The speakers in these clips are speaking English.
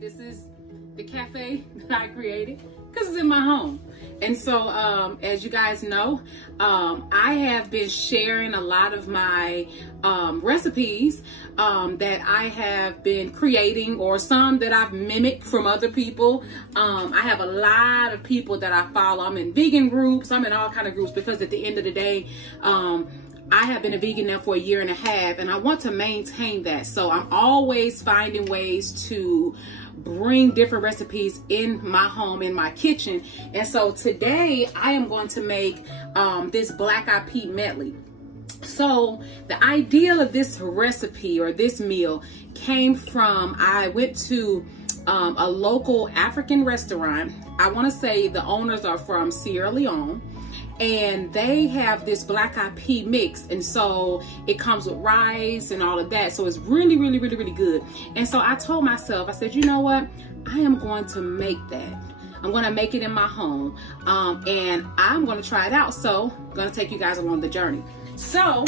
This is the cafe that I created because it's in my home. And so as you guys know, I have been sharing a lot of my recipes that I have been creating, or some that I've mimicked from other people. I have a lot of people that I follow. I'm in vegan groups, I'm in all kind of groups, because at the end of the day, I have been a vegan now for 1.5 years, and I want to maintain that. So I'm always finding ways to bring different recipes in my home, in my kitchen. And so today I am going to make this black-eyed pea medley. So the idea of this recipe, or this meal, came from, I went to a local African restaurant. I want to say the owners are from Sierra Leone, and they have this black-eyed pea mix, and so it comes with rice and all of that. So it's really, really, really, really good. And so I told myself, I said, you know what? I am going to make that. I'm going to make it in my home, and I'm going to try it out. So I'm going to take you guys along the journey. So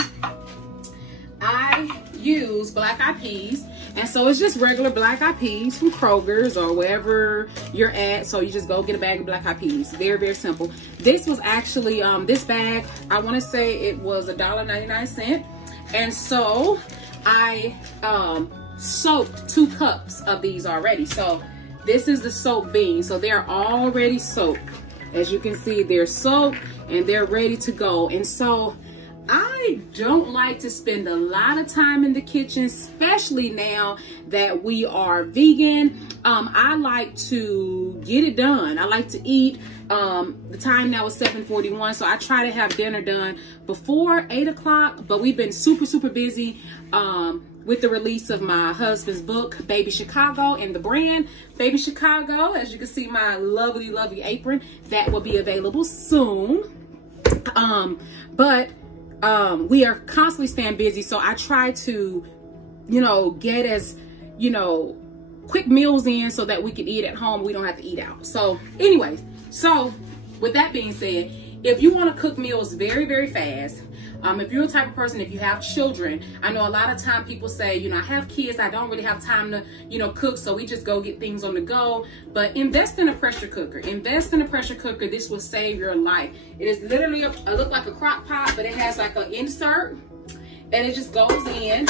I use black-eyed peas, and so it's just regular black-eyed peas from Kroger's or wherever you're at. So you just go get a bag of black-eyed peas. Very, very simple. This was actually, this bag, I want to say it was $1.99. And so I soaked 2 cups of these already. So this is the soaked beans. So they're already soaked. As you can see, they're soaked and they're ready to go. And so I don't like to spend a lot of time in the kitchen, especially now that we are vegan. I like to get it done. I like to eat. The time now is 7:41, so I try to have dinner done before 8 o'clock, but we've been super, super busy with the release of my husband's book, Baby Chicago, and the brand Baby Chicago. As you can see, my lovely, lovely apron, that will be available soon. We are constantly staying busy, so I try to, get as, quick meals in so that we can eat at home. We don't have to eat out. So anyways, so with that being said, if you want to cook meals very, very fast, if you're the type of person, if you have children, I know a lot of time people say, I have kids, I don't really have time to, cook, so we just go get things on the go. But invest in a pressure cooker. Invest in a pressure cooker. This will save your life. It is literally, look like a crock pot, but it has like an insert, and it just goes in,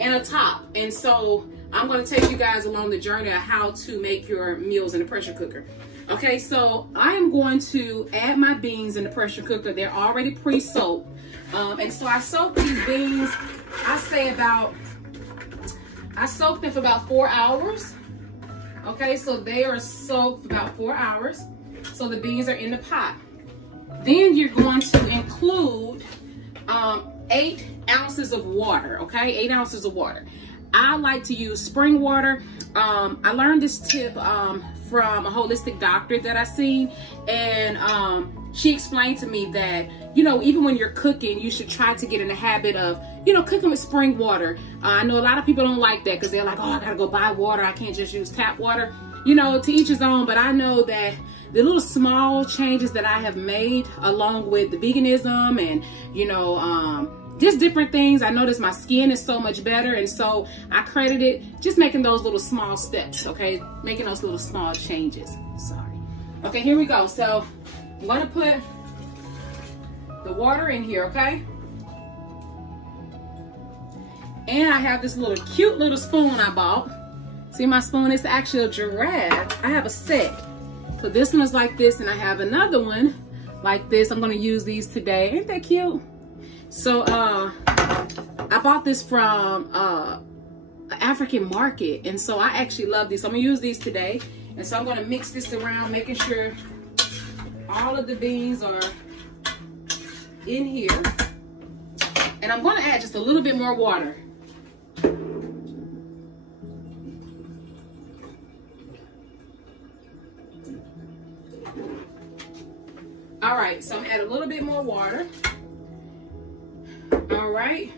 and a top. And so I'm going to take you guys along the journey of how to make your meals in a pressure cooker. Okay, so I am going to add my beans in the pressure cooker. They're already pre-soaked. And so I soak these beans, I soak them for about 4 hours. Okay, so they are soaked for about 4 hours. So the beans are in the pot. Then you're going to include 8 ounces of water, okay? 8 ounces of water. I like to use spring water. I learned this tip from a holistic doctor that I seen, and she explained to me that, even when you're cooking, you should try to get in the habit of, cooking with spring water. I know a lot of people don't like that because they're like, oh, I gotta go buy water. I can't just use tap water. To each his own, but I know that the little small changes that I have made along with the veganism and, just different things, I noticed my skin is so much better. And so I credited just making those little small steps, okay? Making those little small changes. Sorry. Okay, here we go. So I'm gonna put the water in here, okay? And I have this little cute little spoon I bought. See my spoon? It's actually a giraffe. I have a set. So this one is like this, and I have another one like this. I'm gonna use these today. Ain't that cute? So I bought this from an African market, and so I actually love these. So I'm gonna use these today, and so I'm gonna mix this around, making sure all of the beans are in here, and I'm gonna add just a little bit more water. All right, so I'm gonna add a little bit more water. All right,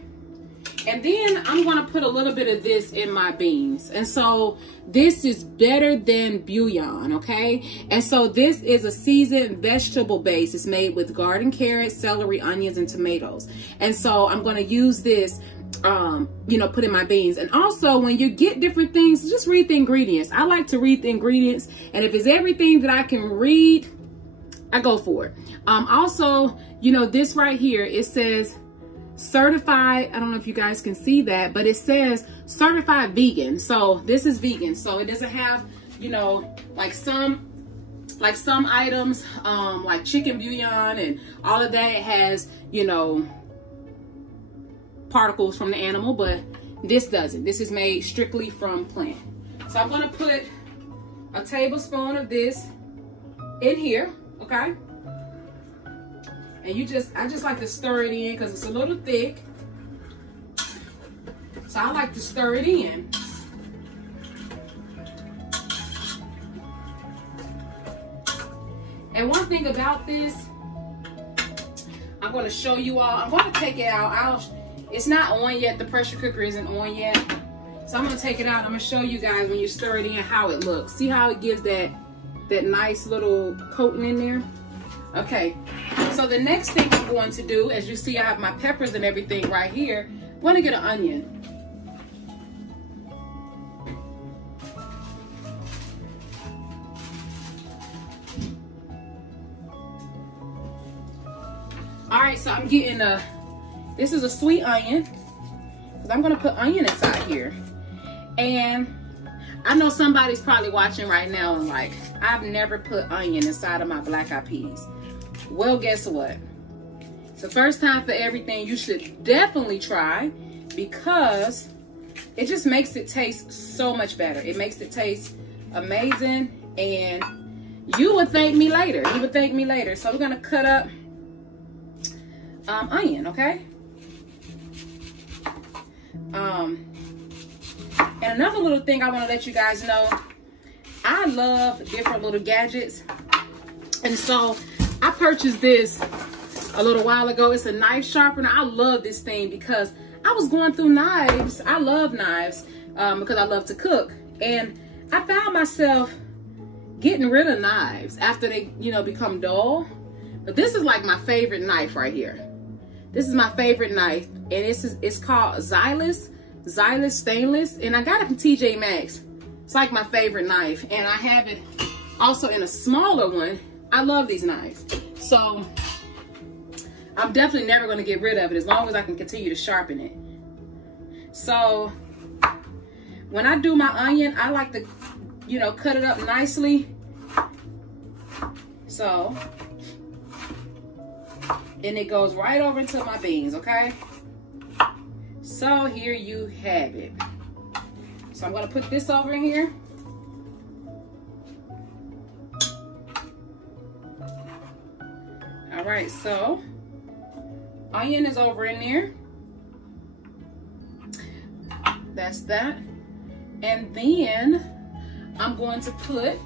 and then I'm going to put a little bit of this in my beans. And so this is better than bouillon, okay? And so this is a seasoned vegetable base. It's made with garden carrots, celery, onions, and tomatoes. And so I'm going to use this you know, put in my beans. And also when you get different things, just read the ingredients. I like to read the ingredients, and if it's everything that I can read, I go for it. Also, you know, this right here, it says certified. I don't know if you guys can see that, but it says certified vegan. So this is vegan. So it doesn't have, you know, like some items, like chicken bouillon and all of that, it has, you know, particles from the animal, but this doesn't. This is made strictly from plant. So I'm gonna put a tablespoon of this in here, okay? And I just like to stir it in because it's a little thick. So I like to stir it in. And one thing about this, I'm going to show you all. I'm going to take it out. It's not on yet. The pressure cooker isn't on yet. So I'm going to take it out. I'm going to show you guys when you stir it in how it looks. See how it gives that nice little coating in there? Okay. So the next thing I'm going to do, as you see, I have my peppers and everything right here. I'm going to get an onion. All right, so I'm getting this is a sweet onion, because I'm gonna put onion inside here. And I know somebody's probably watching right now and like, I've never put onion inside of my black eyed peas. Well, guess what? It's the first time for everything. You should definitely try, because it just makes it taste so much better. It makes it taste amazing, and you would thank me later. You would thank me later. So we're gonna cut up onion, okay? And another little thing I want to let you guys know, I love different little gadgets, and so I purchased this a little while ago. It's a knife sharpener. I love this thing because I was going through knives. I love knives because I love to cook, and I found myself getting rid of knives after they, you know, become dull. But this is like my favorite knife right here. This is my favorite knife, and it's called Xylus Stainless, and I got it from TJ Maxx. It's like my favorite knife, and I have it also in a smaller one. I love these knives, so I'm definitely never going to get rid of it as long as I can continue to sharpen it. So when I do my onion, I like to, you know, cut it up nicely. So, and it goes right over into my beans, okay? So here you have it. So I'm gonna put this over in here. All right, so onion is over in there. That's that. And then I'm going to put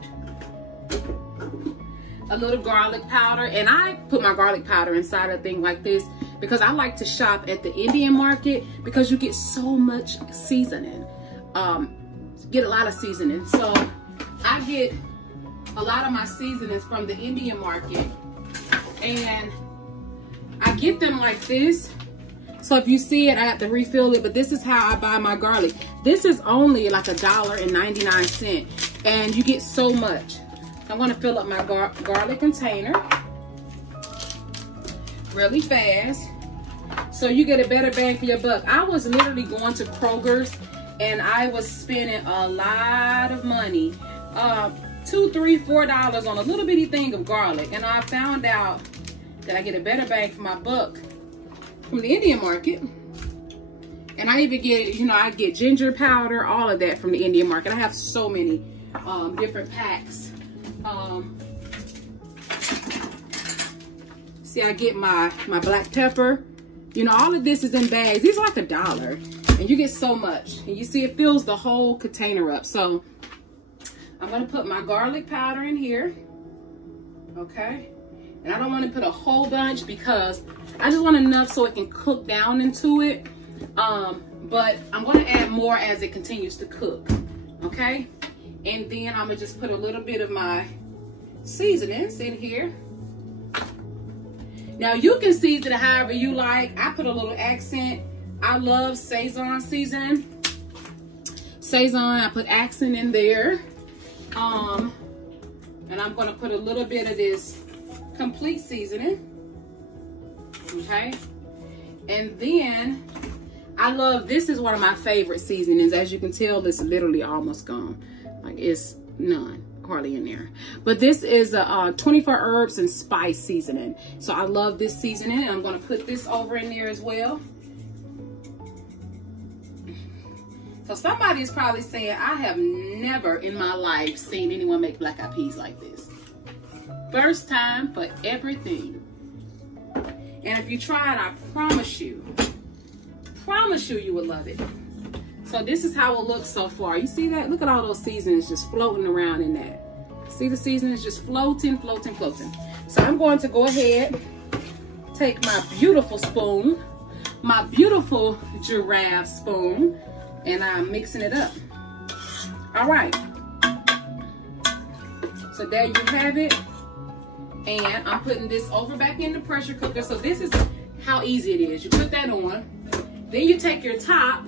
a little garlic powder, and I put my garlic powder inside a thing like this because I like to shop at the Indian market because you get so much seasoning. Get a lot of seasoning. So I get a lot of my seasonings from the Indian market, and I get them like this. So if you see it, I have to refill it, but this is how I buy my garlic. This is only like $1.99, and you get so much. I'm gonna fill up my garlic container really fast so you get a better bang for your buck. I was literally going to Kroger's and I was spending a lot of money, $2, $3, $4 on a little bitty thing of garlic, and I found out that I get a better bang for my buck from the Indian market. And I even get, you know, I get ginger powder, all of that from the Indian market. I have so many different packs. See, I get my black pepper. You know, all of this is in bags. These are like $1, and you get so much. And you see, it fills the whole container up. So I'm gonna put my garlic powder in here, okay? And I don't want to put a whole bunch because I just want enough so it can cook down into it. But I'm gonna add more as it continues to cook, okay? And then I'm gonna just put a little bit of my seasonings in here. Now you can season it however you like. I put a little accent I love Sazon seasoning. Sazon, I put accent in there. And I'm gonna put a little bit of this complete seasoning. Okay. And then I love, this is one of my favorite seasonings. As you can tell, it's literally almost gone. Like it's none, hardly in there. But this is a 24 herbs and spice seasoning. So I love this seasoning. I'm gonna put this over in there as well. So somebody is probably saying, I have never in my life seen anyone make black eyed peas like this. First time for everything. And if you try it, I promise you you will love it. So this is how it looks so far. You see that? Look at all those seasonings just floating around in that. See the seasonings just floating, floating, floating. So I'm going to go ahead, take my beautiful spoon, my beautiful giraffe spoon, and I'm mixing it up. All right. So there you have it. And I'm putting this over back in the pressure cooker. So this is how easy it is. You put that on. Then you take your top,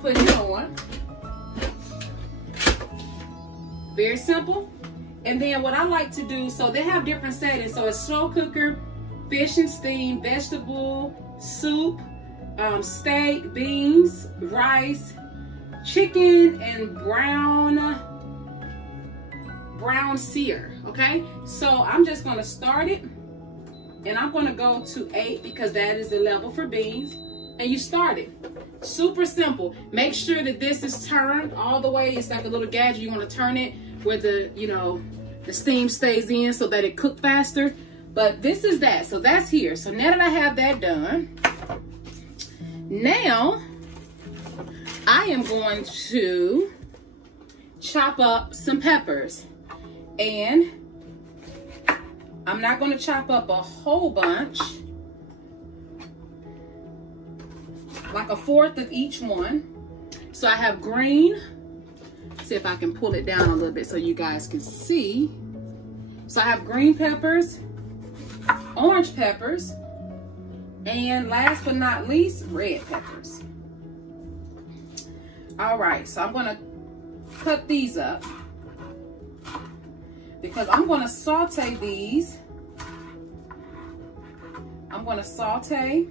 put it on. Very simple. And then what I like to do, so they have different settings. So it's slow cooker, fish and steam, vegetable, soup, steak, beans, rice, chicken, and brown sear. Okay, so I'm just going to start it, and I'm going to go to 8 because that is the level for beans. And you start it. Super simple. Make sure that this is turned all the way. It's like a little gadget. You want to turn it where the, you know, the steam stays in so that it cooks faster. But this is that. So that's here. So now that I have that done, now I am going to chop up some peppers. And I'm not going to chop up a whole bunch. Like a fourth of each one. So I have green. See if I can pull it down a little bit so you guys can see. So I have green peppers, orange peppers, and last but not least, red peppers. All right, so I'm gonna cut these up because I'm gonna saute these. I'm gonna saute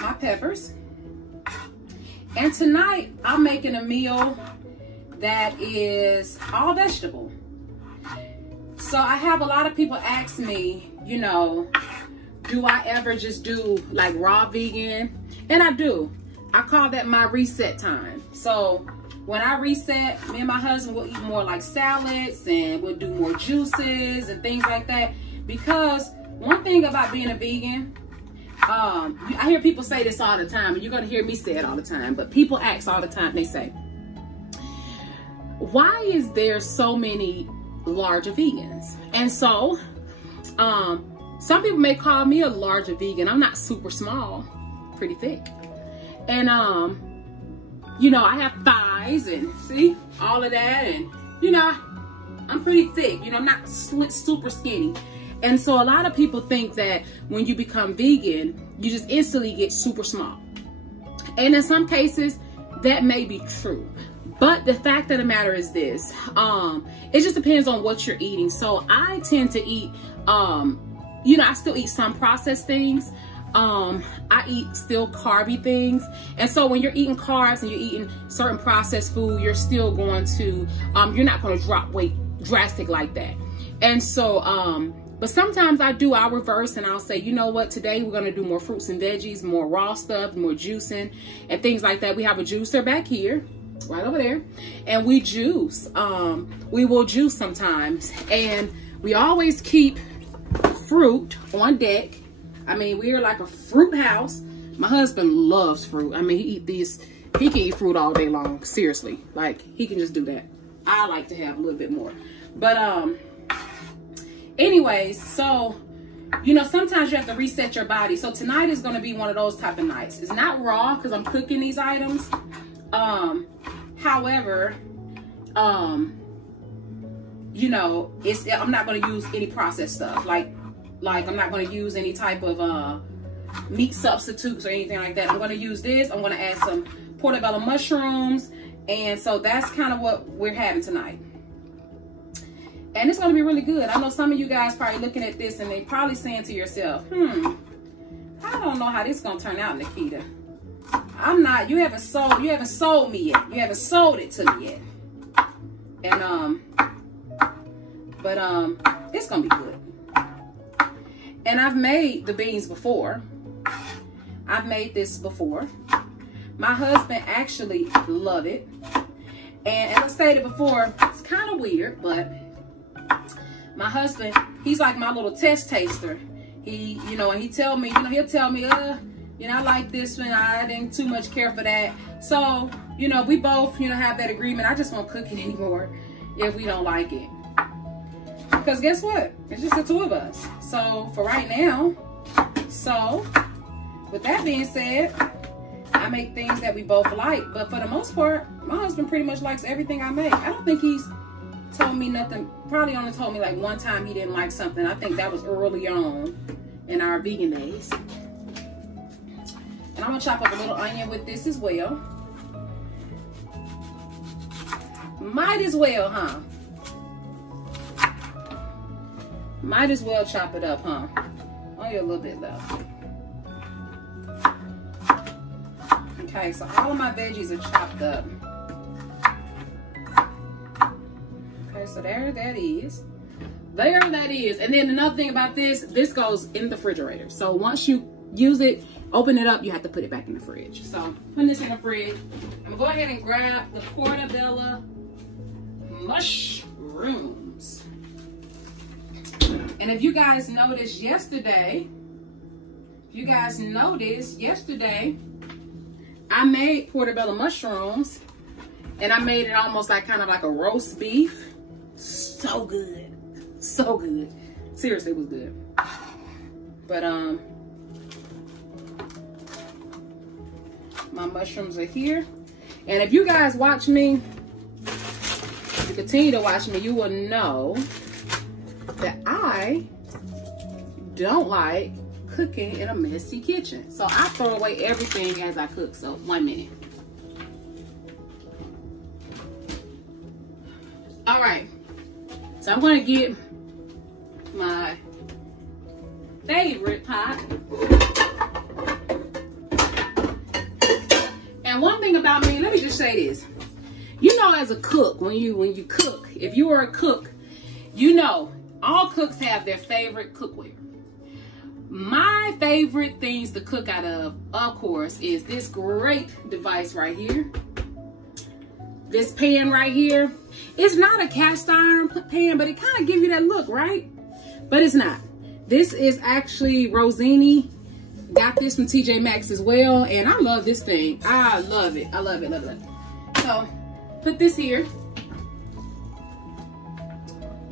my peppers. And tonight I'm making a meal that is all vegetable. So I have a lot of people ask me, you know, do I ever just do like raw vegan? And I do. I call that my reset time. So when I reset, me and my husband will eat more like salads, and we'll do more juices and things like that. Because one thing about being a vegan, I hear people say this all the time, and you're going to hear me say it all the time, but people ask all the time, they say, why is there so many larger vegans? And so, some people may call me a larger vegan. I'm not super small, pretty thick. And, you know, I have thighs and see all of that. And, you know, I'm pretty thick, you know, I'm not super skinny. And so a lot of people think that when you become vegan, you just instantly get super small. And in some cases, that may be true. But the fact of the matter is this, it just depends on what you're eating. So I tend to eat, you know, I still eat some processed things. I eat still carby things. And so when you're eating carbs and you're eating certain processed food, you're still going to, you're not going to drop weight drastic like that. And so, but sometimes I'll reverse and I'll say, you know what, today we're going to do more fruits and veggies, more raw stuff, more juicing and things like that. We have a juicer back here, right over there, and we juice. We will juice sometimes, and we always keep fruit on deck. I mean, we are like a fruit house. My husband loves fruit. I mean, he can eat fruit all day long. Seriously, like he can just do that. I like to have a little bit more, but anyways, so, you know, sometimes you have to reset your body. So tonight is going to be one of those type of nights. It's not raw because I'm cooking these items. However, you know, I'm not going to use any processed stuff. Like I'm not going to use any type of, meat substitutes or anything like that. I'm gonna use this. I'm gonna add some portobello mushrooms. And so that's kind of what we're having tonight. And it's gonna be really good. I know some of you guys probably looking at this and they probably saying to yourself, I don't know how this is gonna turn out, Nikkita. I'm not, you haven't sold me yet. You haven't sold it to me yet. And it's gonna be good. And I've made the beans before. I've made this before. My husband actually loved it. And as I stated before, it's kind of weird, but my husband, he's like my little test taster. He, you know, and he'll tell me, I like this one. I didn't too much care for that. So, you know, we both, have that agreement. I just won't cook it anymore if we don't like it. Because guess what? It's just the two of us. So for right now, with that being said, I make things that we both like. But for the most part, my husband pretty much likes everything I make. I don't think he's told me nothing. Probably only told me like one time he didn't like something. I think that was early on in our vegan days. And I'm gonna chop up a little onion with this as well. Might as well, huh? Might as well chop it up, huh? Only a little bit left. Okay, so all of my veggies are chopped up. Okay, so there that is. There that is. And then another thing about this goes in the refrigerator. So once you use it, open it up, you have to put it back in the fridge. So putting this in the fridge, I'm gonna go ahead and grab the Portabella mushrooms. And if you guys noticed yesterday, I made portobello mushrooms and I made it almost like kind of like a roast beef. So good. So good. Seriously, it was good. But my mushrooms are here. And if you guys watch me, if you continue to watch me, you will know that I don't like cooking in a messy kitchen. So I throw away everything as I cook. So 1 minute. All right. So I'm going to get my favorite pot. And one thing about me, let me just say this. You know, as a cook, when you cook, if you are a cook, you know, all cooks have their favorite cookware. My favorite things to cook out of course, is this great device right here. This pan right here. It's not a cast iron pan, but it kind of gives you that look, right? But it's not. This is actually Rossini. Got this from TJ Maxx as well, and I love this thing. I love it. I love it, love it. So, put this here.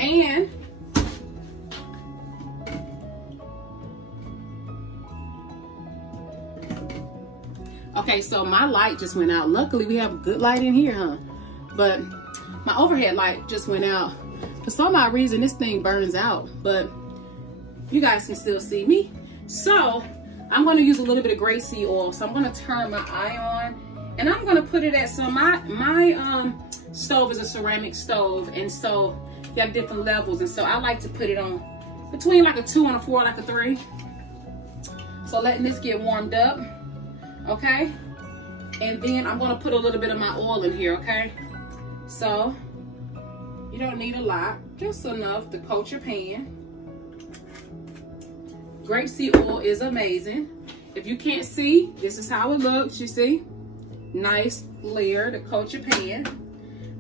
And okay, so my light just went out. Luckily, we have good light in here, huh? But my overhead light just went out. For some odd reason, this thing burns out, but you guys can still see me. So I'm going to use a little bit of grapeseed oil. So I'm going to turn my eye on, and I'm going to put it at, so my stove is a ceramic stove, and so you have different levels, and so I like to put it on between like a 2 and a 4, like a 3. So letting this get warmed up, okay? And then I'm going to put a little bit of my oil in here, okay? So you don't need a lot, just enough to coat your pan. Grapeseed oil is amazing. If you can't see, this is how it looks, you see? Nice layer to coat your pan,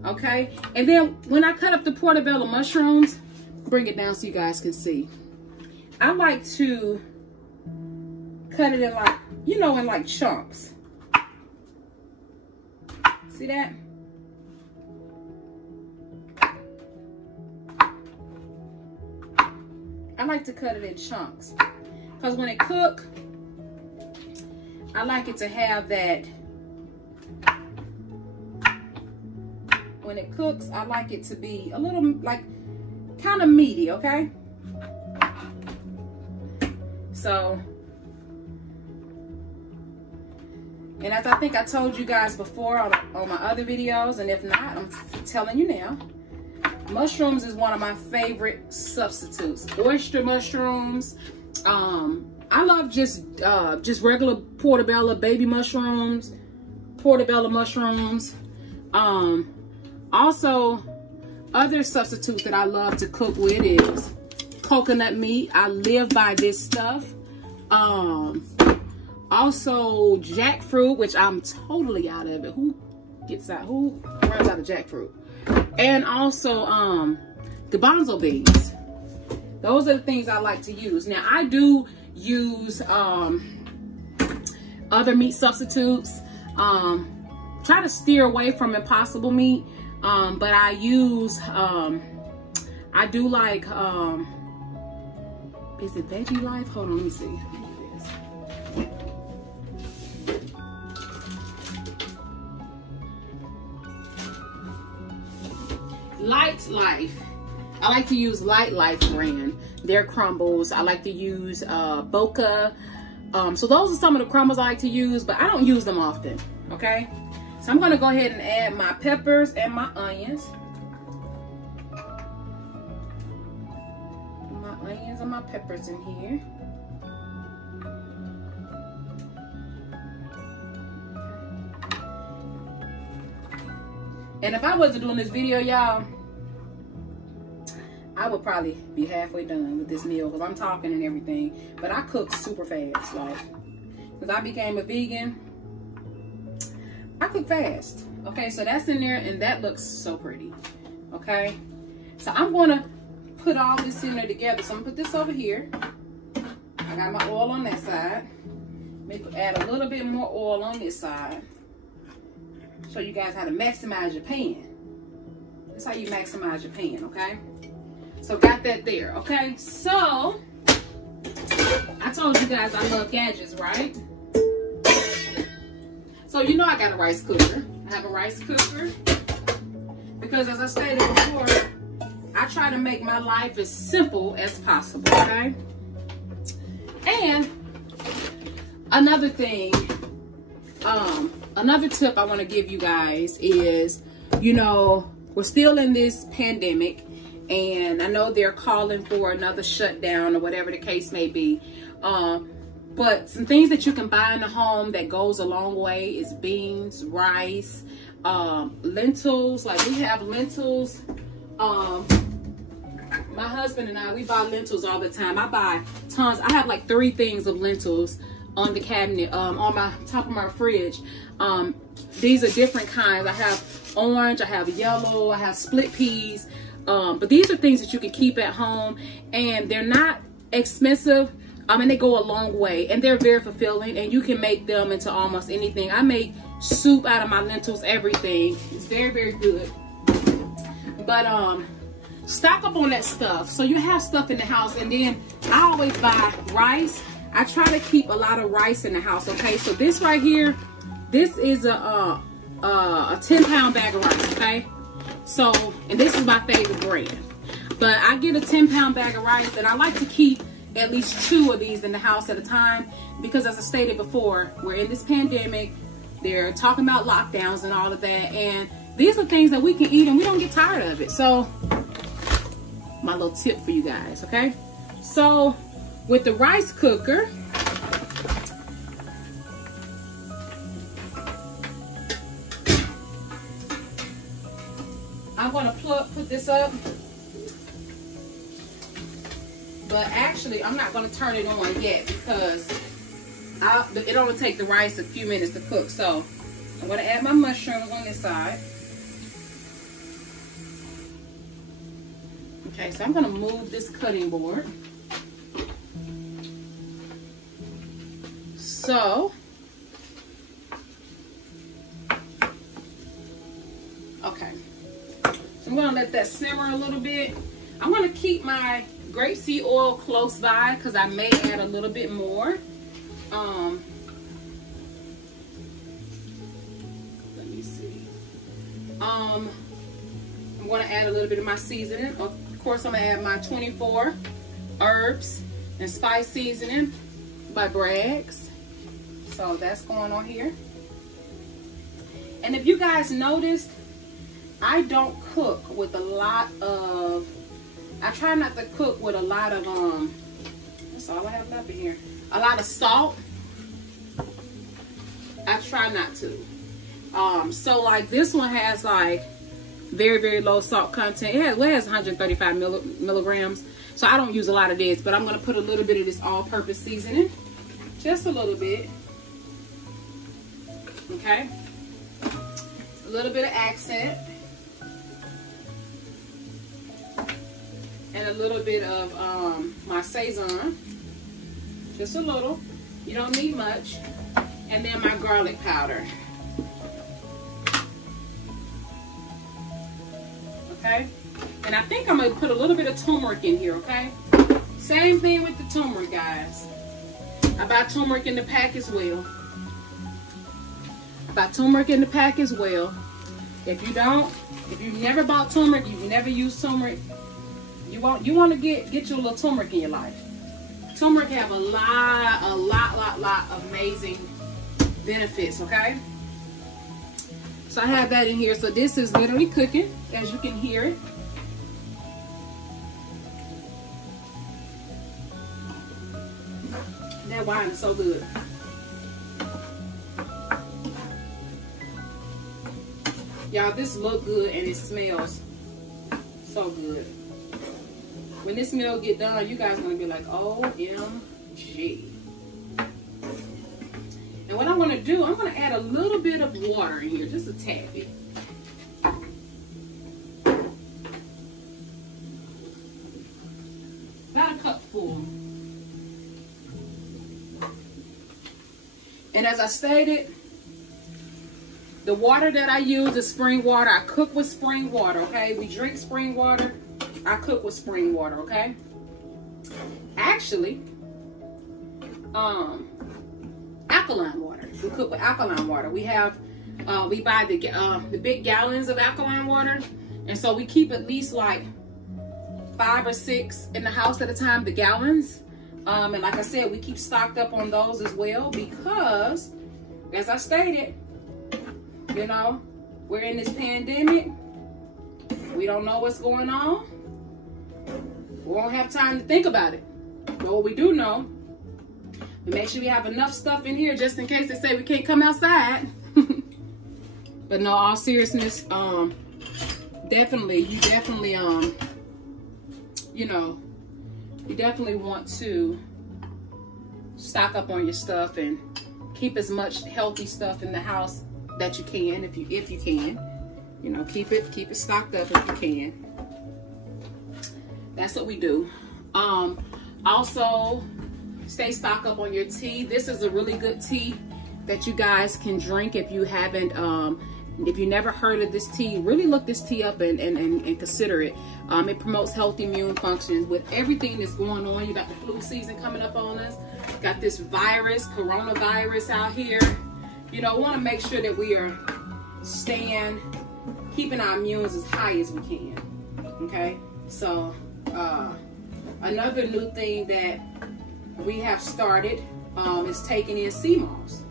okay? And then when I cut up the portobello mushrooms, bring it down so you guys can see. I like to cut it in like, you know, in like chunks. See that? I like to cut it in chunks. Because when it cooks, I like it to have that, when it cooks, I like it to be a little like kind of meaty, okay? So And as I think I told you guys before on my other videos, and if not, I'm telling you now, mushrooms is one of my favorite substitutes. Oyster mushrooms. I love just regular portabella baby mushrooms, portabella mushrooms. Also, other substitutes that I love to cook with is coconut meat. I live by this stuff. Also jackfruit, which I'm totally out of it. Who runs out of jackfruit? And also garbanzo beans. Those are the things I like to use. Now I do use other meat substitutes. Try to steer away from impossible meat, but I use I do like is it Veggie Life? Hold on, let me see. Light Life. I like to use Light Life brand. Their crumbles. I like to use Boca. So those are some of the crumbles I like to use, but I don't use them often. Okay. So I'm gonna go ahead and add my peppers and my onions. My onions and my peppers in here. And if I wasn't doing this video, y'all, I would probably be halfway done with this meal because I'm talking and everything. But I cook super fast, like, because I became a vegan. I cook fast. Okay, so that's in there and that looks so pretty. Okay, so I'm gonna put all this in there together. So I'm gonna put this over here. I got my oil on that side. Maybe add a little bit more oil on this side. Show you guys how to maximize your pan. That's how you maximize your pan, okay? So got that there, okay? So, I told you guys I love gadgets, right? So you know I got a rice cooker. I have a rice cooker because as I stated before, I try to make my life as simple as possible, okay? And another thing, another tip I want to give you guys is, you know, we're still in this pandemic and I know they're calling for another shutdown or whatever the case may be. But some things that you can buy in the home that goes a long way is beans, rice, lentils. Like we have lentils. My husband and I, we buy lentils all the time. I buy tons. I have like 3 things of lentils on the cabinet, on my top of my fridge. These are different kinds. I have orange, I have yellow, I have split peas. But these are things that you can keep at home and they're not expensive. And they go a long way and they're very fulfilling and you can make them into almost anything. I make soup out of my lentils, everything. It's very, very good. But stock up on that stuff. So you have stuff in the house and then I always buy rice. I try to keep a lot of rice in the house, okay? So this right here, this is a 10-pound bag of rice, okay? So, and this is my favorite brand. But I get a 10-pound bag of rice and I like to keep at least 2 of these in the house at a time because as I stated before, we're in this pandemic. They're talking about lockdowns and all of that. And these are things that we can eat and we don't get tired of it. So, my little tip for you guys, okay? So, with the rice cooker, I'm going to put this up. But actually, I'm not going to turn it on yet because it only takes the rice a few minutes to cook. So, I'm going to add my mushrooms on this side. Okay, so I'm going to move this cutting board. So, okay. So I'm going to let that simmer a little bit. I'm going to keep my grapeseed oil close by because I may add a little bit more. Let me see. I'm going to add a little bit of my seasoning. Of course, I'm going to add my 24 herbs and spice seasoning by Bragg's. So that's going on here. And if you guys noticed, I don't cook with a lot of, I try not to cook with a lot of, that's all I have left in here. A lot of salt. I try not to. So like this one has like very, very low salt content. It has 135 milligrams. So I don't use a lot of this, but I'm going to put a little bit of this all-purpose seasoning. Just a little bit. Okay. A little bit of accent. And a little bit of my Saison. Just a little. You don't need much. And then my garlic powder. Okay. And I think I'm going to put a little bit of turmeric in here, okay? Same thing with the turmeric, guys. I buy turmeric in the pack as well. If you've never bought turmeric, you've never used turmeric, you want to get your little turmeric in your life. Turmeric have a lot of amazing benefits, okay? So I have that in here. So this is literally cooking, as you can hear it. That wine is so good. Y'all, this look good and it smells so good. When this meal get done, you guys are gonna be like, OMG. And what I'm gonna do, I'm gonna add a little bit of water in here, just a tad bit. About a cup full. And as I stated, the water that I use is spring water. I cook with spring water, okay? We drink spring water. I cook with spring water, okay? Actually, alkaline water. We cook with alkaline water. We have, we buy the big gallons of alkaline water. And so we keep at least like 5 or 6 in the house at a time, the gallons. And like I said, we keep stocked up on those as well because, as I stated, you know, we're in this pandemic. We don't know what's going on. We won't have time to think about it. But what we do know, we make sure we have enough stuff in here just in case they say we can't come outside. But no, all seriousness, you definitely, you know, you definitely want to stock up on your stuff and keep as much healthy stuff in the house that you can, if you can. You know, keep it stocked up if you can. That's what we do. Also, stay stocked up on your tea. This is a really good tea that you guys can drink if you haven't, if you never heard of this tea. Really look this tea up and consider it. It promotes healthy immune functions. With everything that's going on, you got the flu season coming up on us. Got this virus, coronavirus out here. You know, we want to make sure that we are keeping our immunes as high as we can. Okay, so another new thing that we have started is taking in sea moss.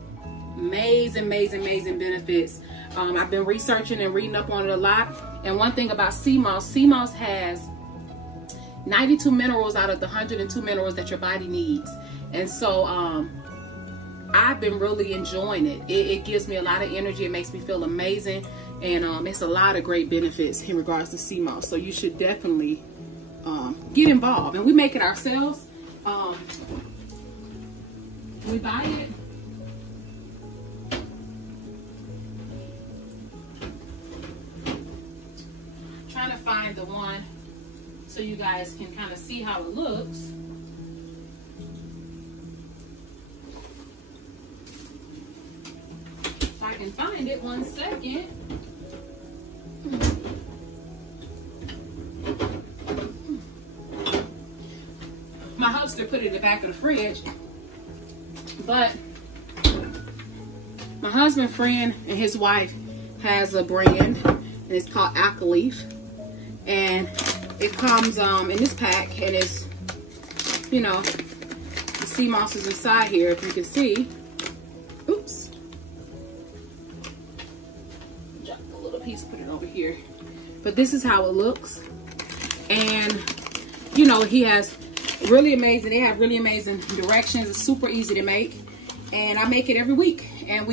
Amazing benefits. I've been researching and reading up on it a lot. And one thing about sea moss has 92 minerals out of the 102 minerals that your body needs. And so I've been really enjoying it. It gives me a lot of energy. It makes me feel amazing. And it's a lot of great benefits in regards to sea moss. So you should definitely get involved. And we make it ourselves. We buy it. Trying to find the one so you guys can kind of see how it looks. If I can find it, 1 second. My husband put it in the back of the fridge, but my husband's friend and his wife has a brand, and it's called Alkaleaf, and it comes in this pack, and it's, you know, the sea moss is inside here, if you can see. Oops. piece, put it over here. But this is how it looks. And, you know, he has really amazing, they have really amazing directions. It's super easy to make. And I make it every week. And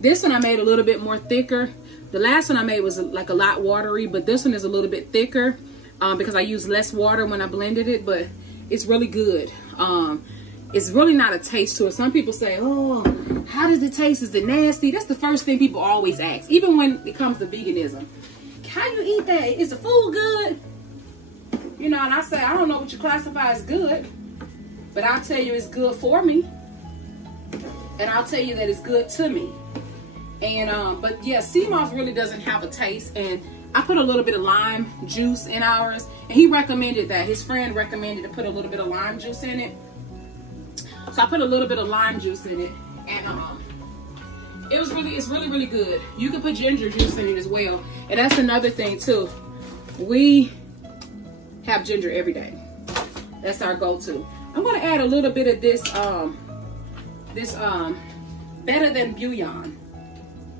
this one I made a little bit more thicker. The last one I made was like a lot watery, but this one is a little bit thicker because I used less water when I blended it, but it's really good. It's really not a taste to it. Some people say, oh, how does it taste? Is it nasty? That's the first thing people always ask, even when it comes to veganism. Can you eat that? Is the food good? You know, and I say, I don't know what you classify as good, but I'll tell you it's good for me. And I'll tell you that it's good to me. And, but yeah, sea moss really doesn't have a taste. And I put a little bit of lime juice in ours. And he recommended that. His friend recommended to put a little bit of lime juice in it. So I put a little bit of lime juice in it. And it's really, really good. You can put ginger juice in it as well. And that's another thing too. We have ginger every day. That's our go-to. I'm going to add a little bit of this better than bouillon.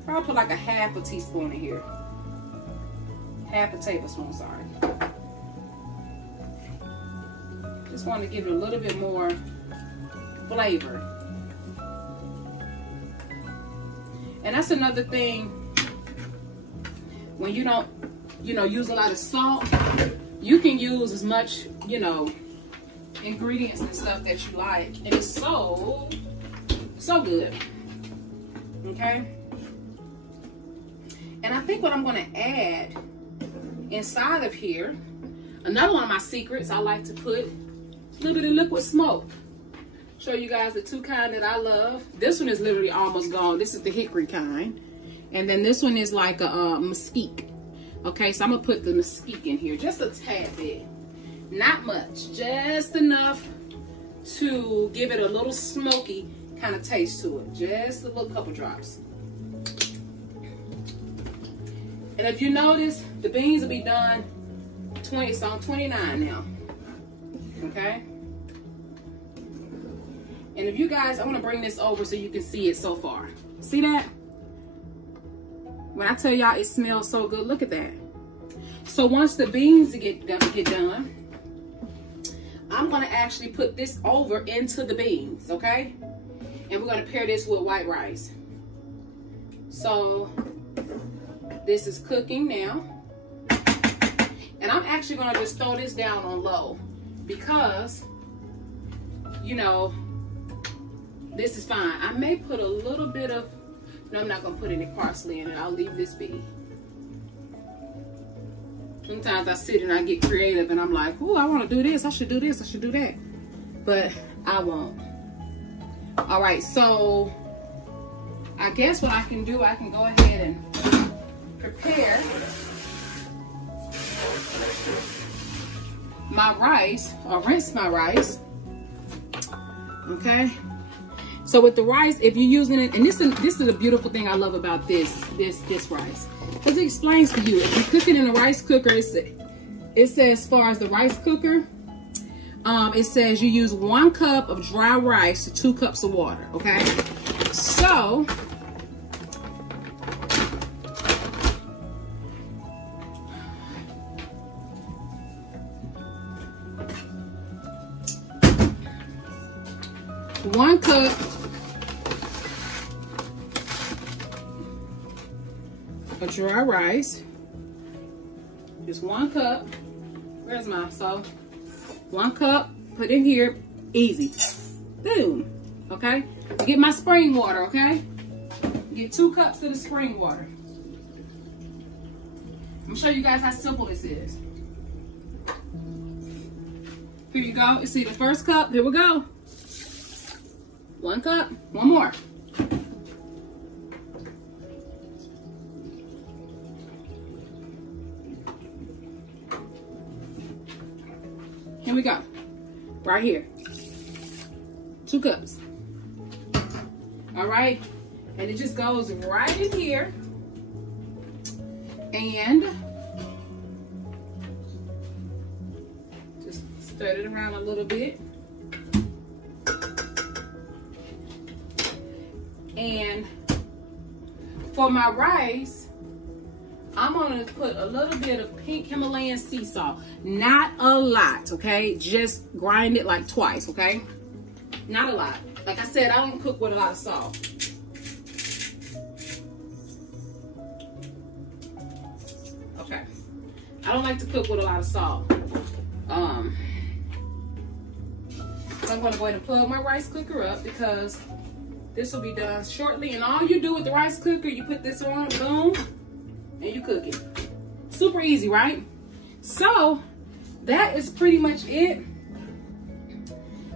I'll put like a half a teaspoon in here. Half a tablespoon, sorry. Just want to give it a little bit more flavor. And that's another thing, when you don't, you know, use a lot of salt, you can use as much, you know, ingredients and stuff that you like. And it's so good. Okay? And I think what I'm going to add inside of here, another one of my secrets, I like to put a little bit of liquid smoke. Show you guys the two kind that I love. This one is literally almost gone. This is the hickory kind. And then this one is like a mesquite. Okay, so I'm going to put the mesquite in here. Just a tad bit. Not much. Just enough to give it a little smoky kind of taste to it. Just a little couple drops. And if you notice, the beans will be done, it's on 29 now. Okay? And if you guys, I want to bring this over so you can see it so far. See that? When I tell y'all it smells so good, look at that. So once the beans get done, I'm going to actually put this over into the beans, okay? And we're going to pair this with white rice. So this is cooking now. And I'm actually going to just throw this down on low because, you know, this is fine. I may put a little bit of, no, I'm not going to put any parsley in it. I'll leave this be. Sometimes I sit and I get creative and I'm like, oh, I want to do this. I should do this. I should do that. But I won't. All right. So I guess what I can do, I can go ahead and prepare my rice, or rinse my rice. Okay. So with the rice, if you're using it, and this is a beautiful thing I love about this rice, because it explains to you, if you cook it in a rice cooker, it says as far as the rice cooker, it says you use 1 cup of dry rice to 2 cups of water. Okay. So one cup of dry rice, just 1 cup. Where's my, so 1 cup, put in here, easy, boom. Okay, get my spring water. Okay, get 2 cups of the spring water. I'm gonna show you guys how simple this is. Here you go. You see the first cup, here we go. 1 cup, 1 more. Here we go. Right here. 2 cups. All right. And it just goes right in here. And just stir it around a little bit. And for my rice, I'm gonna put a little bit of pink Himalayan sea salt. Not a lot, okay? Just grind it like twice, okay? Not a lot. Like I said, I don't cook with a lot of salt. Okay. I don't like to cook with a lot of salt. So I'm gonna go ahead and plug my rice cooker up because this will be done shortly. And all you do with the rice cooker, you put this on, boom, and you cook it. Super easy, right? So that is pretty much it.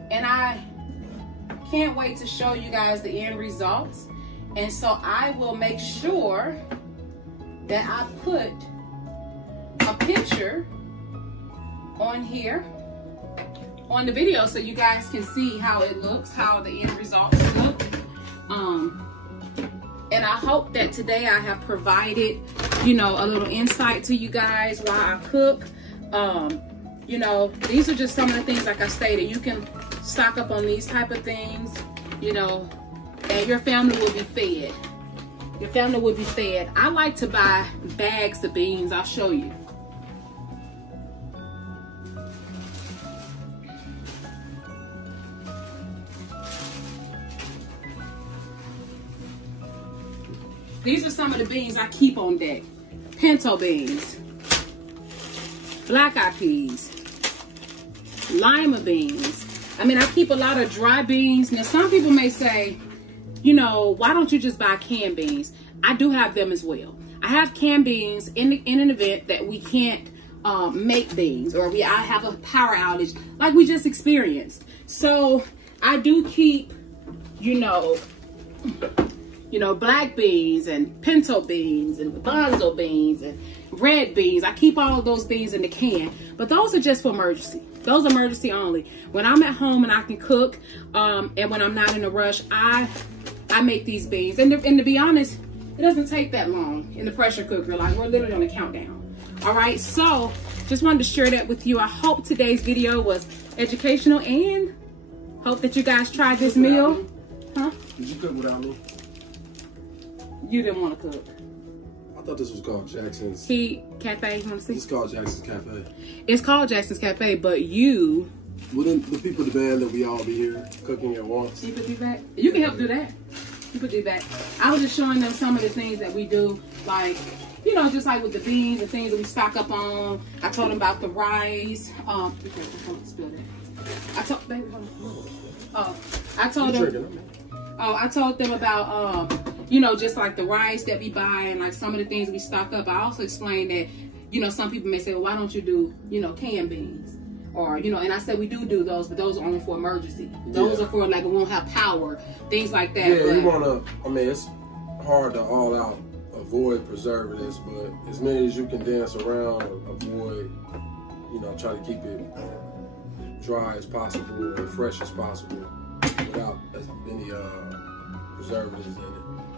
And I can't wait to show you guys the end results. And so I will make sure that I put a picture on here on the video so you guys can see how it looks, how the end results look. And I hope that today I have provided, you know, a little insight to you guys while I cook. You know, these are just some of the things, like I stated, you can stock up on these type of things, you know, and your family will be fed. Your family will be fed. I like to buy bags of beans. I'll show you. These are some of the beans I keep on deck. Pinto beans, black eyed peas, lima beans. I mean, I keep a lot of dry beans. Now, some people may say, you know, why don't you just buy canned beans? I do have them as well. I have canned beans in an event that we can't make beans, or I have a power outage like we just experienced. So I do keep, you know, black beans and pinto beans and bonzo beans and red beans. I keep all of those beans in the can, but those are just for emergency. Those are emergency only. When I'm at home and I can cook, and when I'm not in a rush, I make these beans. And to be honest, it doesn't take that long in the pressure cooker. Like, we're literally on the countdown. All right, so just wanted to share that with you. I hope today's video was educational and hope that you guys tried this meal. Huh? Did you cook without me? You didn't want to cook. I thought this was called Jackson's Cafe. You want to see? It's called Jackson's Cafe. It's called Jackson's Cafe, but you... Wouldn't the people demand that we all be here cooking at once? You put these back? You can help do that. You put these back. I was just showing them some of the things that we do, like, you know, just like with the beans, the things that we stock up on. I told them about the rice. Okay, don't spill that. I told, baby, hold on. Oh, I told them. Oh, I told them about, you know, just like the rice that we buy and like some of the things we stock up. I also explained that, you know, some people may say, well, why don't you do, you know, canned beans? Or, you know, and I said we do those, but those are only for emergency. Those are for like, we won't have power, things like that. Yeah, you want to, I mean, it's hard to all out avoid preservatives, but as many as you can dance around, avoid, you know, try to keep it dry as possible or fresh as possible without as many preservatives in it.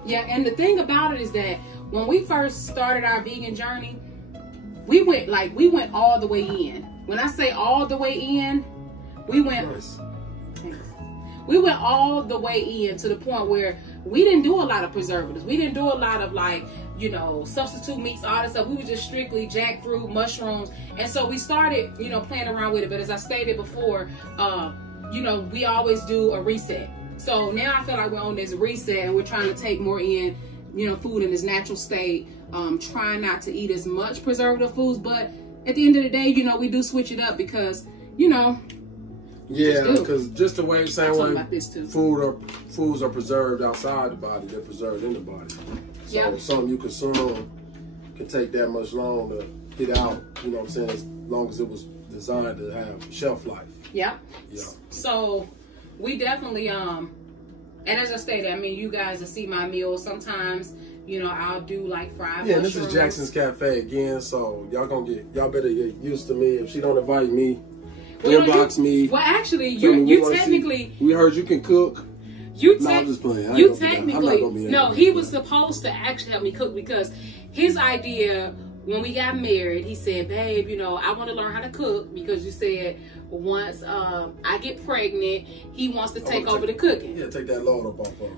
Yeah, and the thing about it is that when we first started our vegan journey, we went all the way in. When I say all the way in, we went all the way in to the point where we didn't do a lot of preservatives. We didn't do a lot of, like, you know, substitute meats, all that stuff. We were just strictly jackfruit, mushrooms. And so we started, you know, playing around with it. But as I stated before, you know, we always do a reset. So now I feel like we're on this reset and we're trying to take more in, you know, food in its natural state, trying not to eat as much preservative foods. But at the end of the day, you know, we do switch it up because, you know. Yeah, because just the way, same way foods are preserved outside the body, they're preserved in the body. So something you consume can take that much long to get out, you know what I'm saying, as long as it was designed to have shelf life. Yeah. So we definitely, and as I stated, I mean, you guys will see my meals. Sometimes, you know, I'll do like fried mushrooms. This is Jackson's Cafe again, so y'all better get used to me. If she don't invite me, inbox me. Well, actually, you technically. We heard you can cook. I'm just playing. You technically. No, he was supposed to actually help me cook because his idea when we got married, he said, "Babe, you know, I want to learn how to cook because you said once I get pregnant, he wants to take over the cooking." Yeah, take that load up off of her.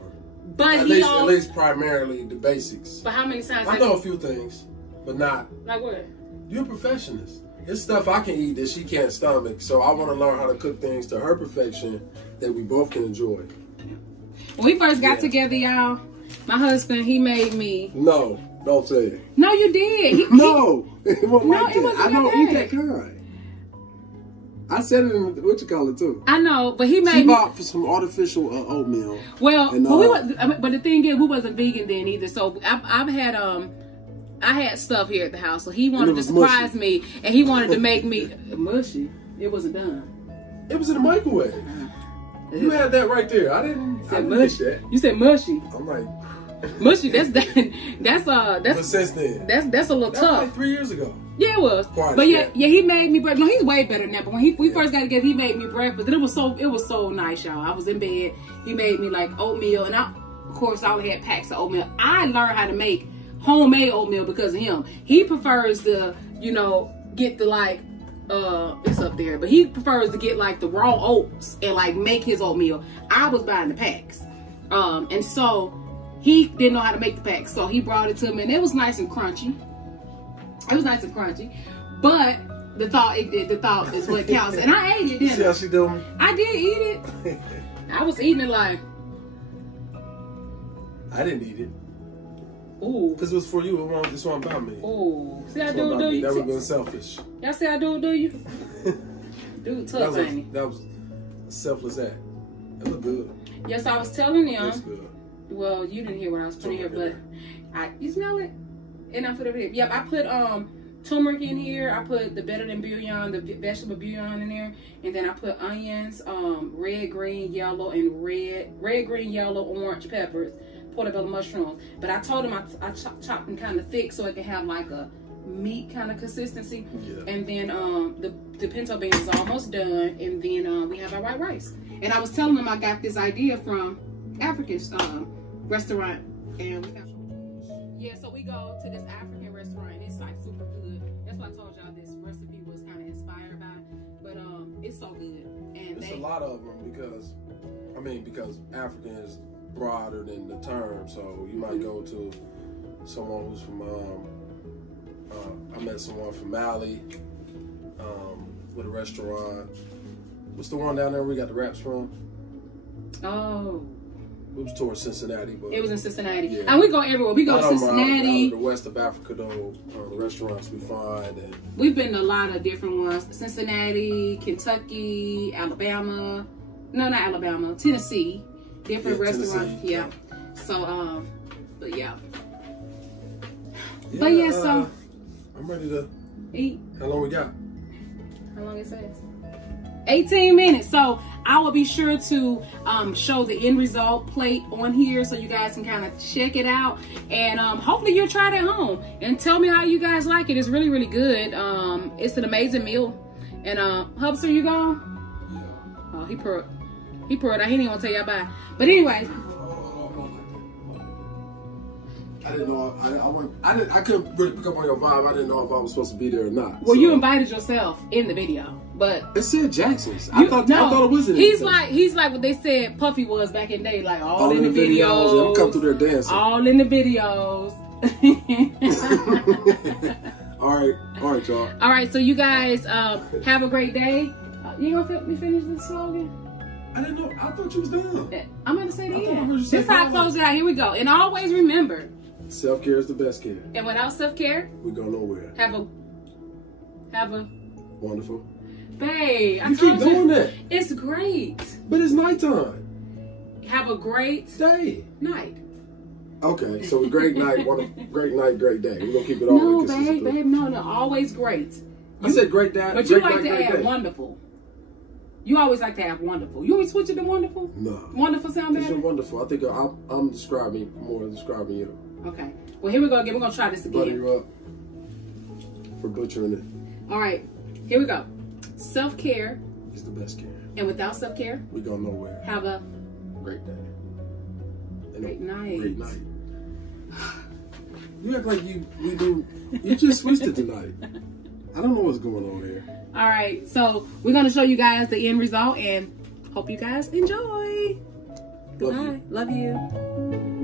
But at least primarily the basics. But how many times? I know a few things. but not. Like what? You're a perfectionist. It's stuff I can eat that she can't stomach. So I want to learn how to cook things to her perfection that we both can enjoy. When we first got together, y'all, my husband, he made me. No, don't say it. No, you did. No, it wasn't like that. wasn't I don't that eat that kind. I said it in what you call it too. I know, but he made she me. bought for some artificial oatmeal. Well, and, but the thing is, we wasn't vegan then either. So I had stuff here at the house. So he wanted to surprise me, and he wanted to make me mushy. It wasn't done. It was in the microwave. You had that right there. I didn't mushy. That. You said mushy. I'm like mushy. That's But since then, that's a little tough. Like 3 years ago. Yeah, it was. But yeah, he made me breakfast. No, he's way better than that. But when we first got together, he made me breakfast, and it was so nice, y'all. I was in bed. He made me like oatmeal, and of course I only had packs of oatmeal. I learned how to make homemade oatmeal because of him. He prefers to, get the like it's up there, but he prefers to get like the raw oats and like make his oatmeal. I was buying the packs, and so he didn't know how to make the packs, so he brought it to me, and it was nice and crunchy. It was nice and crunchy, but the thought is what counts. And I ate it, didn't I? See how she doing? I did eat it. I was eating it like. I didn't eat it. Ooh. Because it was for you. This one about me. Ooh. See how dude do you? That would have been selfish. Y'all see how dude do you? Dude tough, ain't he? That was a selfless act. It looked good. Yes, I was telling them. It's good. Well, you didn't hear what I was putting here, but you smell it? And I put it in. Yep, I put turmeric in here. I put the better than bouillon, the vegetable bouillon in there, and then I put onions, red, green, yellow, and red, green, yellow, orange peppers, portabella mushrooms. But I told him I chopped them kind of thick so it can have like a meat kind of consistency. Yeah. And then the pinto beans is almost done, and then we have our white rice. And I was telling him I got this idea from African restaurant, and we got. Yeah, so we go to this African restaurant, and it's like super good. That's why I told y'all this recipe was kind of inspired by, but it's so good. And it's a lot of them because African is broader than the term. So you might go to someone who's from I met someone from Mali with a restaurant. What's the one down there we got the wraps from? Oh. It was towards Cincinnati, but it was in Cincinnati. Yeah. And we go everywhere. We go to Cincinnati. The west of Africa, though, the restaurants we find. And we've been to a lot of different ones. Cincinnati, Kentucky, Alabama. No, not Alabama. Tennessee. Different restaurants. Tennessee, yeah. So, but yeah. But yeah, so. I'm ready to eat. How long we got? How long it says? 18 minutes. So I will be sure to show the end result plate on here so you guys can kind of check it out, and hopefully you'll try it at home and tell me how you guys like it. It's really, really good. It's an amazing meal. And Hubster, you gone? Yeah. Oh, he purred. He didn't even want to tell y'all bye. But anyway. I didn't know. I couldn't really pick up on your vibe. I didn't know if I was supposed to be there or not. Well, so. You invited yourself in the video, but it said Jackson's. I thought it was in. He's like what they said Puffy was back in the day, like all in the videos. Yeah, I'm coming through there dancing. All in the videos. all right, y'all. All right, so you guys have a great day. You gonna help me finish this slogan? I didn't know. I thought you was done. I'm gonna say it again. This is how I close it out. Here we go. And always remember. Self-care is the best care. And without self-care, we go nowhere. Have a wonderful. Babe, you keep doing that. It's great. But it's nighttime. Have a great day. Night. Okay, so a great night, great night, great day. We're gonna keep it all. No, babe, no, always great. I said great day. But you like to add wonderful. You always like to have wonderful. You always switch it to wonderful? No. Wonderful sound better? It's wonderful. I think I'm describing more than describing you. Okay. Well, here we go again. We're going to try this again. Butter you up for butchering it. All right. Here we go. Self-care is the best care. And without self-care, we go nowhere. Have a great day. Great night. Great night. You act like you just switched it tonight. I don't know what's going on here. All right. So we're going to show you guys the end result and hope you guys enjoy. Goodbye. Love you.